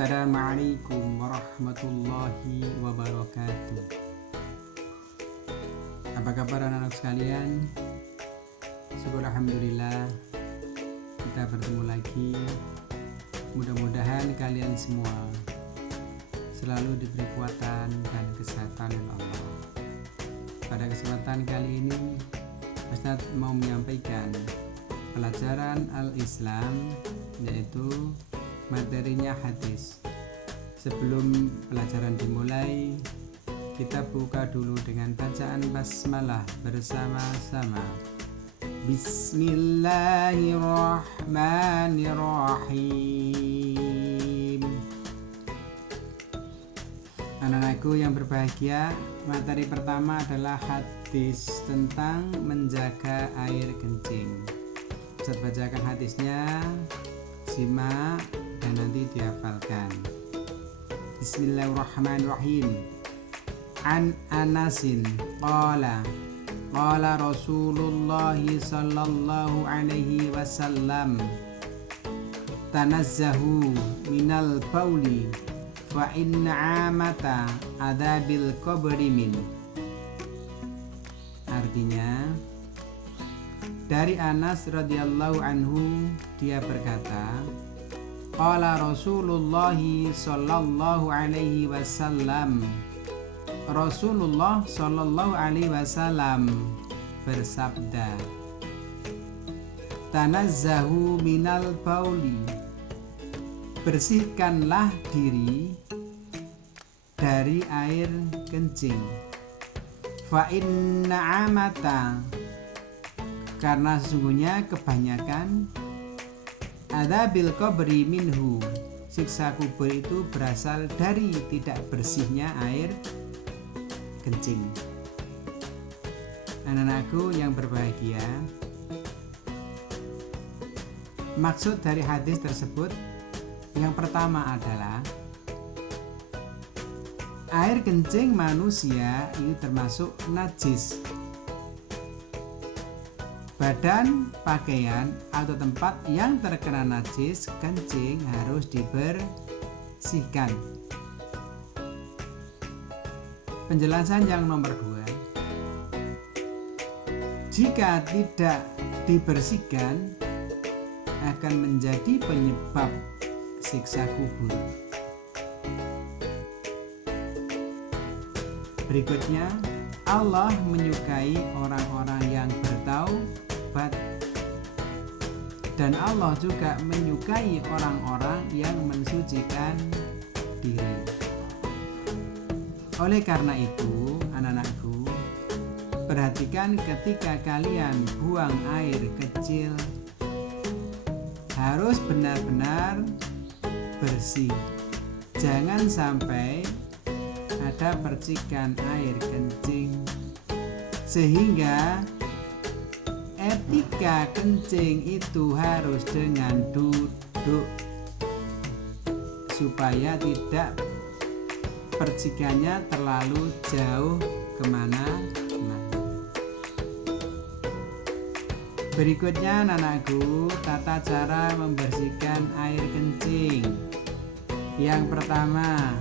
Assalamualaikum warahmatullahi wabarakatuh. Apa kabar anak-anak sekalian? Syukur alhamdulillah kita bertemu lagi. Mudah-mudahan kalian semua selalu diberi kekuatan dan kesehatan oleh Allah. Pada kesempatan kali ini Ustaz mau menyampaikan pelajaran Al-Islam, yaitu materinya hadis. Sebelum pelajaran dimulai, kita buka dulu dengan bacaan basmalah bersama-sama. Bismillahirrahmanirrahim. Anak-anakku yang berbahagia, materi pertama adalah hadis tentang menjaga air kencing. Ustaz bacakan hadisnya, simak dan nanti dihafalkan. Bismillahirrahmanirrahim. An Anasin qala Rasulullah sallallahu alaihi wasallam, tanazzahu minal bauli fa inna amata adabil qabri min. Artinya, dari Anas radhiyallahu anhu, dia berkata, qala Rasulullah sallallahu alaihi wasallam, Rasulullah sallallahu alaihi wasallam bersabda, tanazzahu minal bauli, bersihkanlah diri dari air kencing. Fa inna amata, karena sesungguhnya kebanyakan, adabil qabri minhu, siksa kubur itu berasal dari tidak bersihnya air kencing. Anak-anakku yang berbahagia, maksud dari hadis tersebut yang pertama adalah air kencing manusia ini termasuk najis. Badan, pakaian, atau tempat yang terkena najis kencing harus dibersihkan. Penjelasan yang nomor 2, jika tidak dibersihkan akan menjadi penyebab siksa kubur. Berikutnya, Allah menyukai orang-orang yang bertaubat, dan Allah juga menyukai orang-orang yang mensucikan diri. Oleh karena itu, anak-anakku, perhatikan ketika kalian buang air kecil, harus benar-benar bersih. Jangan sampai ada percikan air kencing, sehingga etika kencing itu harus dengan duduk supaya tidak percikannya terlalu jauh kemana-mana. Berikutnya anakku, tata cara membersihkan air kencing. Yang pertama,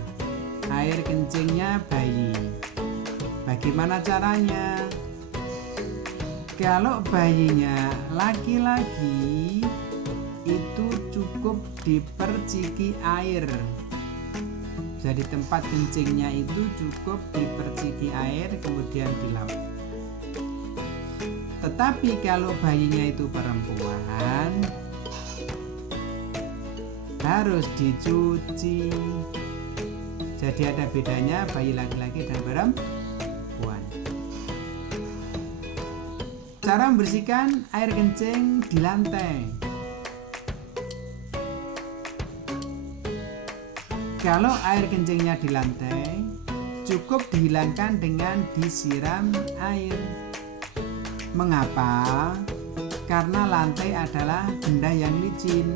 air kencingnya bayi. Bagaimana caranya? Kalau bayinya laki-laki, itu cukup diperciki air. Jadi tempat kencingnya itu cukup diperciki air kemudian dilap. Tetapi kalau bayinya itu perempuan, harus dicuci. Jadi ada bedanya bayi laki-laki dan perempuan. Cara membersihkan air kencing di lantai. Kalau air kencingnya di lantai, cukup dihilangkan dengan disiram air. Mengapa? Karena lantai adalah benda yang licin,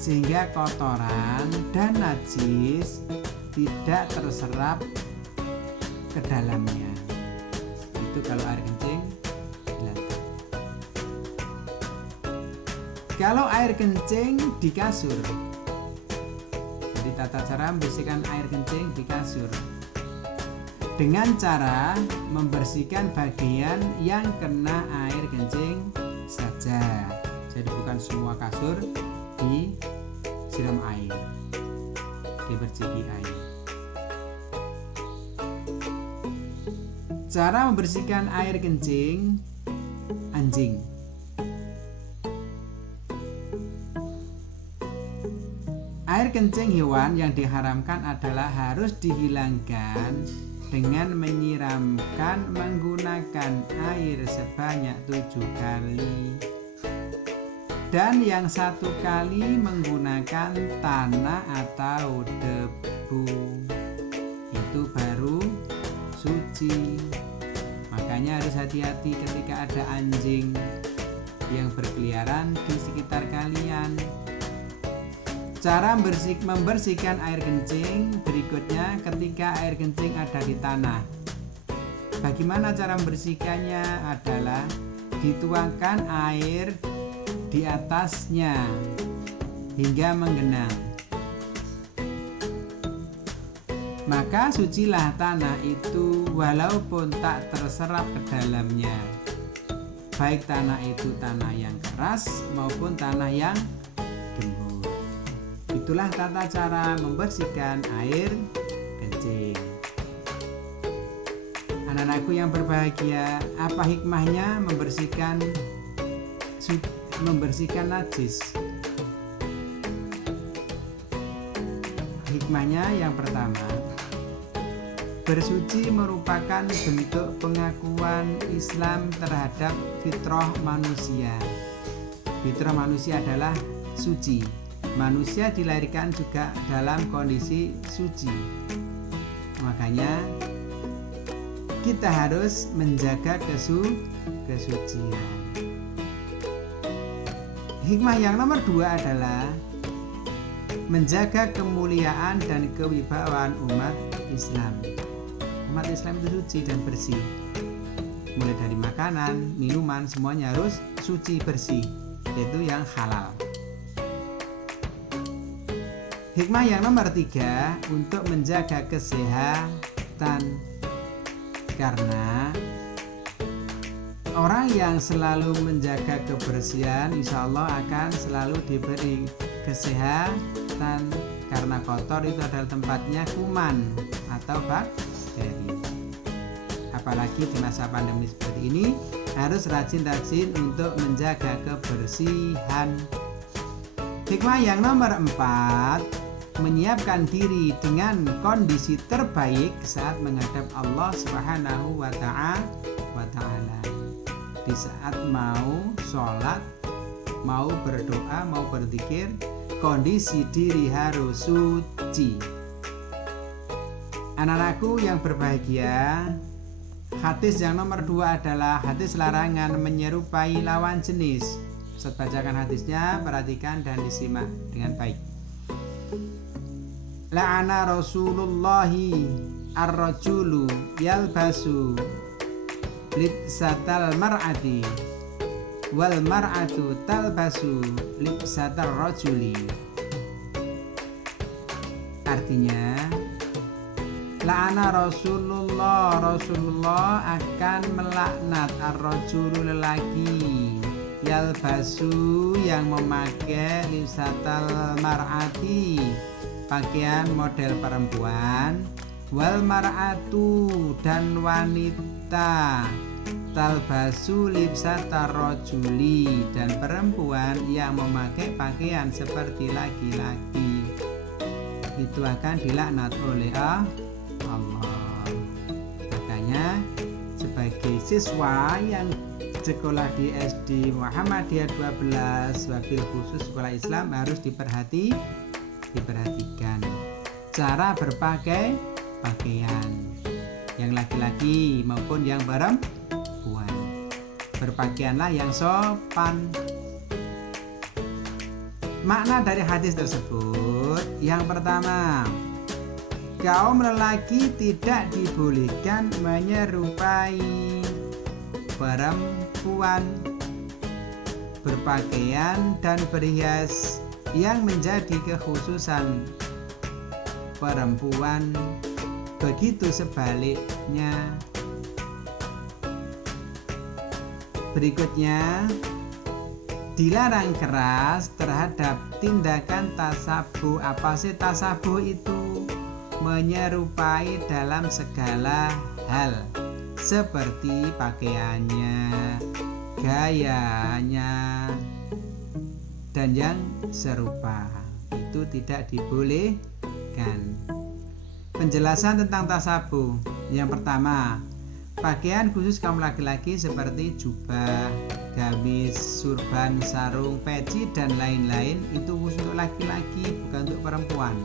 sehingga kotoran dan najis tidak terserap ke dalamnya. Itu kalau air kencing di lantai. Kalau air kencing di kasur, jadi tata cara membersihkan air kencing di kasur. Dengan cara membersihkan bagian yang kena air kencing saja. Jadi bukan semua kasur disiram air, diberciki air. Cara membersihkan air kencing anjing. Air kencing hewan yang diharamkan adalah harus dihilangkan dengan menyiramkan menggunakan air sebanyak 7 kali, dan yang 1 kali menggunakan tanah atau debu. Itu baru suci. Makanya harus hati-hati ketika ada anjing yang berkeliaran di sekitar kalian. Cara membersihkan air kencing berikutnya ketika air kencing ada di tanah. Bagaimana cara membersihkannya? Adalah dituangkan air di atasnya hingga menggenang. Maka sucilah tanah itu walaupun tak terserap ke dalamnya, baik tanah itu tanah yang keras maupun tanah yang gembur. Itulah tata cara membersihkan air kencing. Anak-anakku yang berbahagia, apa hikmahnya membersihkan najis? Hikmahnya yang pertama, bersuci merupakan bentuk pengakuan Islam terhadap fitrah manusia. Fitrah manusia adalah suci. Manusia dilahirkan juga dalam kondisi suci. Makanya kita harus menjaga kesucian. Hikmah yang nomor 2 adalah menjaga kemuliaan dan kewibawaan umat Islam. Umat Islam itu suci dan bersih. Mulai dari makanan, minuman, semuanya harus suci bersih, yaitu yang halal. Hikmah yang nomor 3, untuk menjaga kesehatan. Karena orang yang selalu menjaga kebersihan insya Allah akan selalu diberi kesehatan. Karena kotor itu adalah tempatnya kuman atau bakteri. Apalagi di masa pandemi seperti ini harus rajin-rajin untuk menjaga kebersihan. Hikmah yang nomor 4, menyiapkan diri dengan kondisi terbaik saat menghadap Allah Subhanahu wa Ta'ala. Di saat mau sholat, mau berdoa, mau berzikir, kondisi diri harus suci. Anak-anakku yang berbahagia, hadis yang nomor 2 adalah hadis larangan menyerupai lawan jenis. Ustaz bacakan hadisnya, perhatikan dan disimak dengan baik. La'ana Rasulullahi ar-rajulu yalbasu libsatal mar'ati wal mar'atu talbasu libsatal rajuli. Artinya, la'ana Rasulullah akan melaknat ar-rajulu lelaki, yalbasu yang memakai libsatal mar'ati pakaian model perempuan, wal mar'atu dan wanita, talbasu libsatar rajuli dan perempuan yang memakai pakaian seperti laki-laki, itu akan dilaknat oleh Allah. Makanya sebagai siswa yang sekolah di SD Muhammadiyah 12 wabil khusus sekolah Islam harus diperhatikan cara berpakaian yang laki-laki maupun yang perempuan. Berpakaianlah yang sopan. Makna dari hadis tersebut, yang pertama, kaum lelaki tidak dibolehkan menyerupai perempuan, berpakaian dan berhias yang menjadi kekhususan perempuan. Begitu sebaliknya. Berikutnya, dilarang keras terhadap tindakan tasabuh. Apa sih tasabuh itu? Menyerupai dalam segala hal, seperti pakaiannya, gayanya, dan yang serupa. Itu tidak dibolehkan. Penjelasan tentang tasabuh. Yang pertama, pakaian khusus kaum laki-laki seperti jubah, gamis, surban, sarung, peci, dan lain-lain itu khusus untuk laki-laki, bukan untuk perempuan.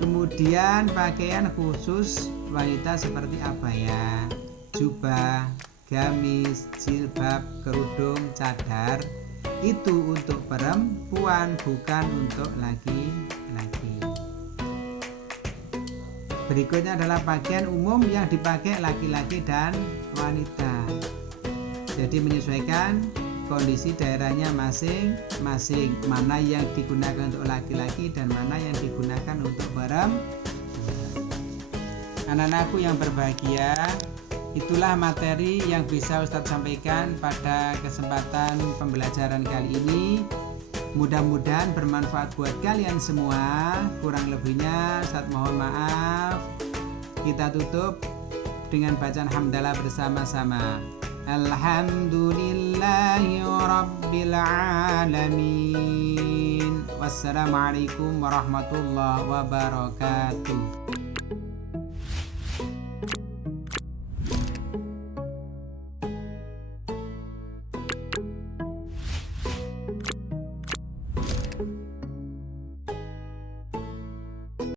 Kemudian pakaian khusus wanita seperti abaya, jubah, gamis, jilbab, kerudung, cadar itu untuk perempuan, bukan untuk laki-laki. Berikutnya adalah pakaian umum yang dipakai laki-laki dan wanita. Jadi menyesuaikan kondisi daerahnya masing-masing, mana yang digunakan untuk laki-laki dan mana yang digunakan untuk perempuan. Anak-anakku yang berbahagia, itulah materi yang bisa Ustadz sampaikan pada kesempatan pembelajaran kali ini. Mudah-mudahan bermanfaat buat kalian semua. Kurang lebihnya Ustadz mohon maaf. Kita tutup dengan bacaan hamdalah bersama-sama. Alhamdulillahi rabbil alamin. Wassalamualaikum warahmatullahi wabarakatuh.